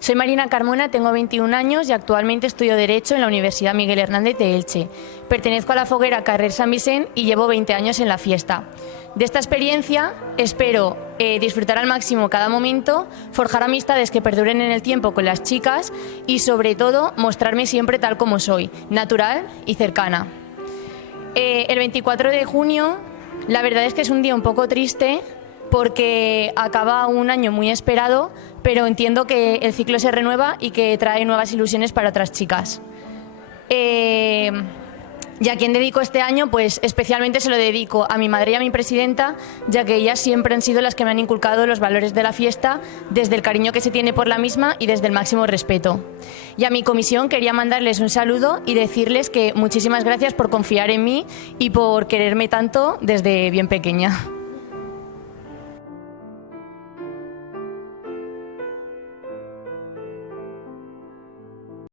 Soy Marina Carmona, tengo 21 años y actualmente estudio Derecho en la Universidad Miguel Hernández de Elche. Pertenezco a la Foguera Carrer San Vicent y llevo 20 años en la fiesta. De esta experiencia espero disfrutar al máximo cada momento, forjar amistades que perduren en el tiempo con las chicas y sobre todo mostrarme siempre tal como soy, natural y cercana. El 24 de junio la verdad es que es un día un poco triste porque acaba un año muy esperado, pero entiendo que el ciclo se renueva y que trae nuevas ilusiones para otras chicas. ¿Y a quién dedico este año? Pues especialmente se lo dedico a mi madre y a mi presidenta, ya que ellas siempre han sido las que me han inculcado los valores de la fiesta, desde el cariño que se tiene por la misma y desde el máximo respeto. Y a mi comisión quería mandarles un saludo y decirles que muchísimas gracias por confiar en mí y por quererme tanto desde bien pequeña.